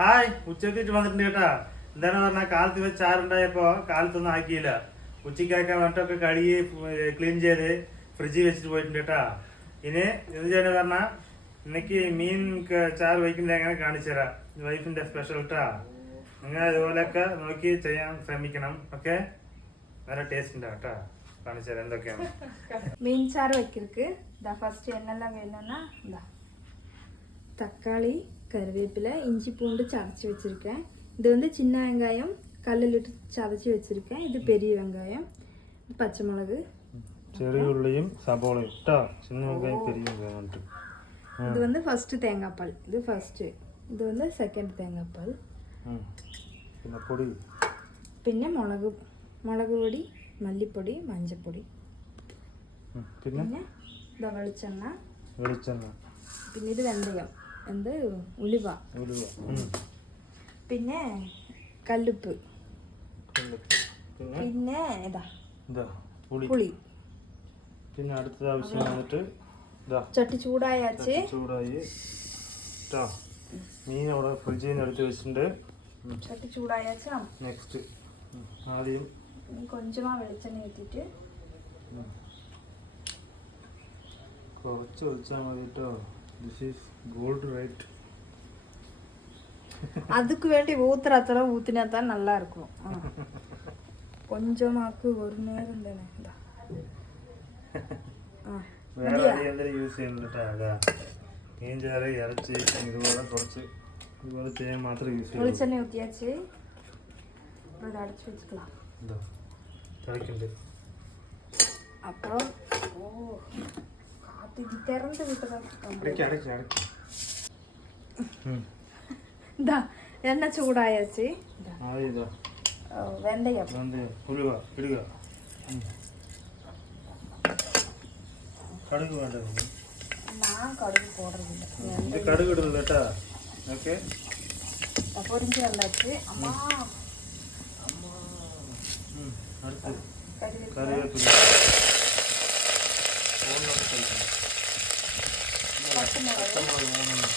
Hi ഉച്ചത്തിട്ട് വന്നിട്ടുണ്ട് കേട്ടാ. എന്താണെന്ന് പറഞ്ഞാൽ കാലത്ത് വെച്ച് ചാറുണ്ടായപ്പോ കാലത്തൊന്നും ആക്കിയില്ല. ഉച്ചയ്ക്കാക്കാൻ വേണ്ടിട്ടൊക്കെ കഴുകി ക്ലീൻ ചെയ്ത് ഫ്രിഡ്ജിൽ വെച്ചിട്ട് പോയിട്ടുണ്ട് കേട്ടാ. ഇനി എന്ത് ചെയ്യാന്ന് പറഞ്ഞാൽ എനിക്ക് മീൻ ചാറ് വയ്ക്കുന്നത് എങ്ങനെ കാണിച്ചു തരാം. വൈഫിന്റെ സ്പെഷ്യൽ കേട്ടാ. നിങ്ങൾ ഇതുപോലെയൊക്കെ നോക്കി ചെയ്യാൻ ശ്രമിക്കണം. ഓക്കെ, നല്ല ടേസ്റ്റ് ഉണ്ടാവും കേട്ടാ. കാണിച്ചു തരാം എന്തൊക്കെയാണ്. மீன் சாறு வைக்கிறதுக்கு ஃபர்ஸ்ட் என்னெல்லாம் வேணும்னா தக்காளி, கருவேப்பிலை, இஞ்சி பூண்டு சதைச்சி வச்சுருக்கேன். இது வந்து சின்ன வெங்காயம் கல்லில் இட்டு சதைச்சி வச்சுருக்கேன். இது பெரிய வெங்காயம், பச்சை மிளகு, ചെറിയ ഉള്ളിയും സബോളയും കേട്ടോ. ചിന്ന വെങ്കായം പെരിയ വെങ്കായം. இது வந்து ஃபர்ஸ்ட் தேங்காய் பால். இது ஃபர்ஸ்ட், இது வந்து செகண்ட் தேங்காய் பால். പിന്നെ പൊടി, പിന്നെ മുളക് പൊടി, മല്ലിപ്പൊടി, മഞ്ഞൾപ്പൊടി, പിന്നെ വെളിച്ചെണ്ണ, പിന്നെ ഇത് വെന്തയം, എന്ത് ഉലുവ, പിന്നെ കല്ലുപ്പ്, പിന്നെ ഇതാ പുളി. പിന്നെ അടുത്ത ആവശ്യം വന്നിട്ട് ചട്ടി ചൂടായി മീൻ അവിടെ ഫ്രിഡ്ജിൽ നിന്ന് എടുത്ത് വെച്ചിട്ടുണ്ട്. ചട്ടി ചൂടായാച്ചാ നെക്സ്റ്റ് ആദ്യം കൊഞ്ചമാ വെളിച്ചെണ്ണ ഊറ്റിട്ട് കുറച്ച് ഒഴിച്ചാൽ മതി കേട്ടോ. This is gold right. அதுக்கு வேண்டி ஊத்துற ஊத்தினா தான் நல்லா இருக்கும். கொஞ்சமாக்கு ஒரு நேரம் தானே. വേറെ അടിയന്തരം യൂസ് ചെയ്യുന്നുണ്ട് കേട്ടോ. മീൻ ചാറ് ഇറച്ചി ഇതുപോലെ കുറച്ച് ഇതുപോലെ ചെയ്യാൻ മാത്രം യൂസ് ചെയ്യും. വെളിച്ചെണ്ണ ഊറ്റിയാച്ച് ഇത് അടച്ചു വെച്ചിട്ടില്ല. തിളക്കുന്നുണ്ട്. അப்புறம் காத்து இது திறந்து விட்டுதான். ഇതാ എണ്ണ ചൂടായാച്ച് വെന്തയം ഇടുക. കടുക് വേണ്ടത് ഞാൻ കടുക് പോടുന്നില്ല. കടുക് ഇടുന്നില്ല കേട്ടാ. ഓക്കെ, പൊരിഞ്ച് വെള്ളാച്ച്. അമ്മാ അടുത്ത് കറിവേപ്പില, പച്ചമുളക് 3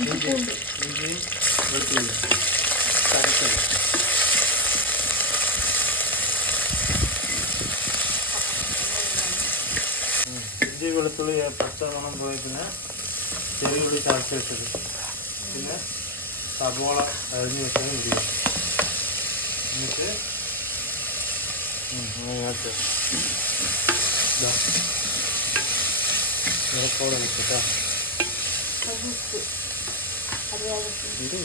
ഇഞ്ചിയും വെളുത്തുള്ളി ചതച്ചത്. ഇഞ്ചി വെളുത്തുള്ളി പച്ചമണം പോയി. പിന്നെ ചെറിയ ഉള്ളി ചതച്ച് വെച്ചത്, പിന്നെ സബോള അരിഞ്ഞ് വെച്ചത് ഇടുക. എന്നിട്ട് ഇറക്കോടെ വെച്ചിട്ടാ ഇത്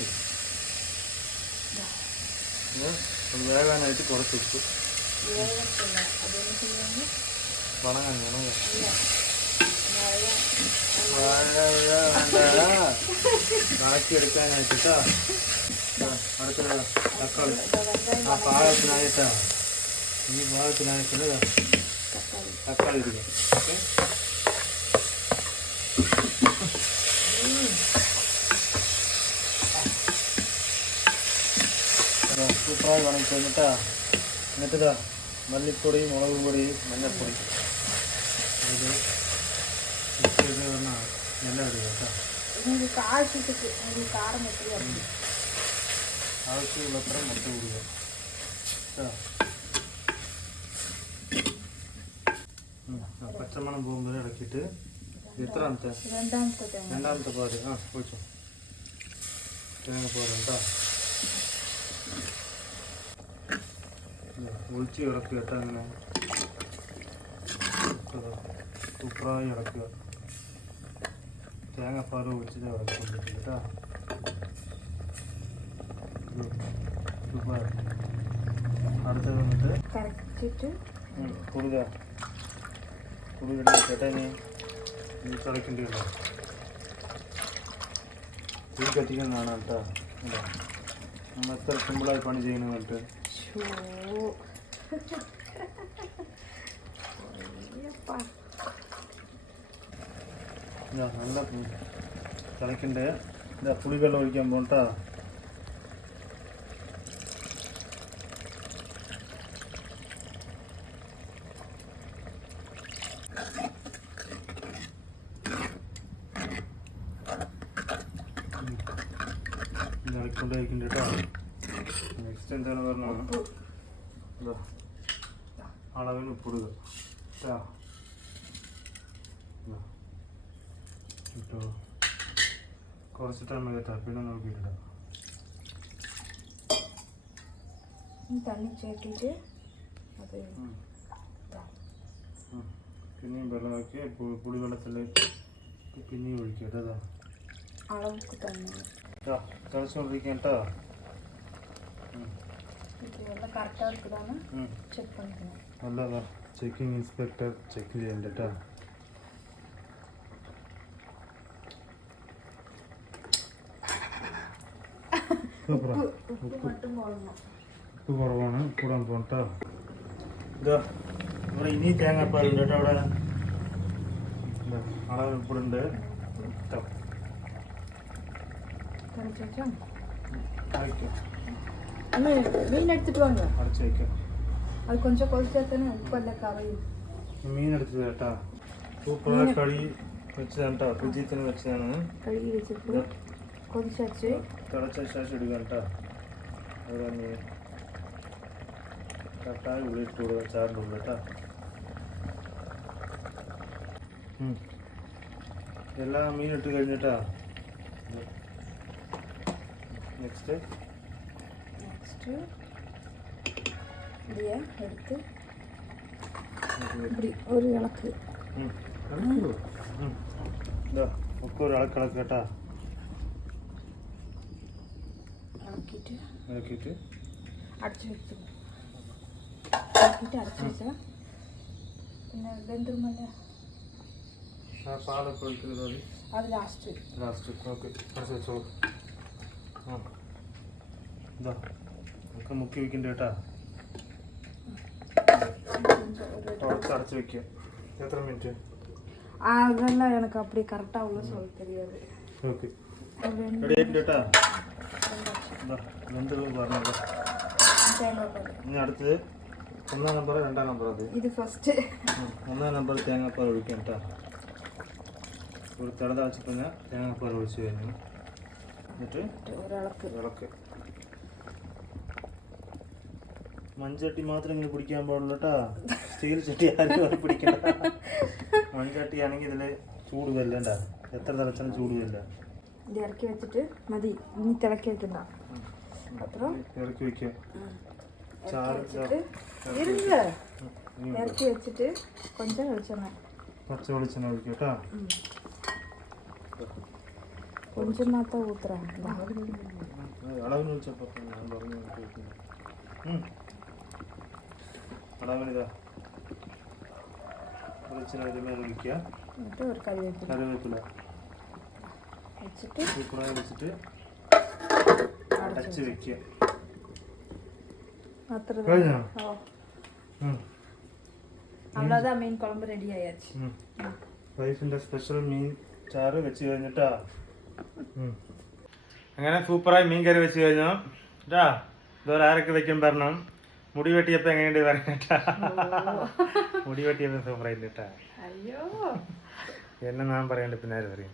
വേകാനായിട്ട് കുറച്ച് വെച്ചു. വണങ്ങാൻ ബാക്കിയെടുക്കാനായിട്ടാ. അടുത്ത തക്കാളി ആ പാകത്തിനായിട്ടാ. ഈ പാകത്തിനായിട്ട് തക്കാളി ഇടുക. ഓക്കെ, സൂപ്പറായി വണങ്ങി കഴിഞ്ഞിട്ടാ. എന്നിട്ടിതാ മല്ലിപ്പൊടി, മുളക് പൊടി, മഞ്ഞൾപ്പൊടി ഇത് മിക്സ് ചെയ്ത് പറഞ്ഞാൽ എല്ലാം ഇടുക കേട്ടോ. ആവശ്യമുള്ളത്ര മുട്ട കൂടുക കേട്ടോ. പച്ചമണം പോകുമ്പോൾ ഇളക്കിയിട്ട് എത്രാമത്തെ രണ്ടാമത്തെ പാല് ഒഴിച്ചോ. തേങ്ങ പോലെ കേട്ടോ. ഒഴിച്ച് ഇളക്കുക കേട്ടോ. അങ്ങനെ സൂപ്പറായി ഇളക്കുക. തേങ്ങാപ്പാൽ ഒഴിച്ചിട്ട് ഇളക്കിക്കൊണ്ടിരിക്കുക കേട്ടോ. സൂപ്പർ. അടുത്തത് വന്നിട്ട് കുറുക കേട്ടാ. ഇനി തിളക്കേണ്ടിയുണ്ടോ? തീ കത്തിക്കുന്നതാണ് കേട്ടോ. നമ്മൾ എത്ര സിമ്പിളായി പണി ചെയ്യുന്നത് കേട്ട്. നല്ല തിളക്കണ്ടേ. പുളിവെള്ളം ഒഴിക്കാൻ പോകട്ടോ. കൊണ്ട് വയ്ക്കുന്നുണ്ട് കേട്ടോ. നെക്സ്റ്റ് എന്താണ് പറഞ്ഞാൽ അളവിന് ഉപ്പിടുക കേട്ടോ. ഇട്ടോ കുറച്ചിട്ടാണ് കേട്ടോ, പിന്നെ നോക്കിയിട്ടില്ല. തണ്ണി ചേർത്തിട്ട് അത് പിന്നെയും വെള്ളമാക്കി പുളി വെള്ളത്തിലേക്ക് പിന്നെയും ഒഴിക്കുക കേട്ടോ. അളവുക്ക് തന്നെ തിളച്ചുകൊണ്ടിരിക്കാം കേട്ടോ. വെള്ളം കറക്റ്റാக இருக்குதான்னு செக் பண்ணிக்கணும். നല്ലതാ ചെക്കിംഗ് ഇൻസ്പെക്ടർ ചെക്ക് ചെയ്യണ്ട കേട്ടോ. ഉപ്പ് மட்டுം പോകണം. ഉപ്പ് കുറവാണ്, കൂടാൻ പോകട്ടോ. ഇതാ ഇവിടെ ഇനി തേങ്ങാപ്പാലുണ്ട് കേട്ടോ. അവിടെ അളവിന് ഉപ്പിടുണ്ട് കേട്ടോ. മീൻ എടുത്തിട്ട് വാങ്ങ, അടച്ചു വയ്ക്കാം. അത് കൊഞ്ചം കൊഴിച്ചാൽ തന്നെ ഉപ്പല്ല കറിയും. മീൻ എടുത്തത് കേട്ടാ. സൂപ്പറായി കഴുകി വെച്ചതാണ് കേട്ടോ. ഫ്രിഡ്ജിൽ തന്നെ വെച്ചതാണ്. കഴുകി വെച്ചിട്ട് കൊതിച്ചു തിളച്ച ശേഷം ഇടുക കേട്ടോ. അവിടെ മീൻ കറക്റ്റായി ഉള്ളി ഇട്ട് കൊടുക്കുക, ചാറിൻ്റെ ഉള്ളിൽ കേട്ടോ. എല്ലാ മീൻ ഇട്ട് കഴിഞ്ഞിട്ടാ. നെക്സ്റ്റ് എടുത്ത് ഒരു ഇളക്ക് ഒക്കെ ഒരു ഇളക്കിളക്ക് കേട്ടാ. ഇളക്കിയിട്ട് അടച്ചു വെക്കും. അടച്ചു വെച്ചാൽ പിന്നെ വെന്തുമല്ല പാലൊക്കെ ഒഴിക്കുന്നത് മതി. അത് ലാസ്റ്റ് ഓക്കെ അടച്ചു വെച്ചോളൂ. ഇതാ ഒക്കെ മുക്കി വയ്ക്കണ്ട കേട്ടാ. അടച്ചു വെക്കുക. എത്ര മിനിറ്റ്? அதெல்லாம் எனக்கு அப்படி கரெக்டாக உள்ள சொல்ல தெரியாது. ഓക്കെ റെഡി ആയിട്ടുണ്ട് കേട്ടാ. വെന്ത് പറഞ്ഞത്. ഇനി അടുത്തത് 1-ാം നമ്പർ 2-ാം നമ്പർ. അത് ഇത് ഫസ്റ്റ് 1-ാം നമ്പർ തേങ്ങാപ്പാൽ ഒഴിക്കാം കേട്ടോ. ഒരു തിളച്ച് കഴിഞ്ഞാൽ തേങ്ങാപ്പാൽ ഒഴിച്ച് കഴിഞ്ഞു. എന്നിട്ട് ഇളക്ക്. മൺചട്ടി മാത്രം ഇങ്ങനെ പിടിക്കാൻ പാടുള്ളൂ കേട്ടോ. സ്റ്റീൽ ചട്ടി ആരും പിടിക്കണ്ട. മൺചട്ടി ആണെങ്കിൽ ഇതിൽ ചൂട് വരണ്ട. എത്ര തിളച്ചാലും ചൂട് വരില്ല. ഇത് ഇറക്കി വെച്ചിട്ട് മതി. ഇനി തിളക്കി വെക്കണ്ട. അപ്പുറം ഇറക്കി വയ്ക്കുക. ഇറക്കി വെച്ചിട്ട് കൊഞ്ചം വെളിച്ചെണ്ണ, പച്ച വെളിച്ചെണ്ണ ഒഴിക്കുക കേട്ടോ. കൊഞ്ചം മാത്രം ഊത്തറ അളവിന് വിളിച്ചപ്പോൾ ഞാൻ പറഞ്ഞു. അളവിനിതാ വെളിച്ചെണ്ണ ഇതിന്മേൽ ഒഴിക്കുക. എന്നിട്ട് ഒരു കറിവേപ്പില വെച്ചിട്ട് സൂപ്പറായി വെച്ചിട്ട് അടച്ച് വെക്കുക. അത്ര കഴിഞ്ഞോ? അவ்வளோதான். മീൻ കുഴമ്പ് റെഡി ആയാச்சு. വൈഫിൻ്റെ സ്പെഷ്യൽ മീൻ ചാറ് വെച്ച് കഴിഞ്ഞിട്ടാ. അങ്ങനെ സൂപ്പറായി മീൻ കറി വെച്ച് കഴിഞ്ഞു കേട്ടാ. ഇതുപോലെ ആരൊക്കെ വെക്കും പറഞ്ഞണം. മുടി വെട്ടിയപ്പോൾ എങ്ങനെയുണ്ട് പറഞ്ഞേട്ടാ. മുടി വെട്ടിയപ്പോൾ സൂപ്പറായിട്ട് കേട്ടാ. അയ്യോ എന്നെ ഞാൻ പറയണ്ട, പിന്നെ ആര് പറയും.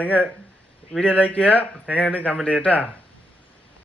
നിങ്ങൾ വീഡിയോ ലൈക്ക് ചെയ്യുക, എങ്ങനെയുണ്ട് കമൻറ്റ് ചെയ്യട്ടാ.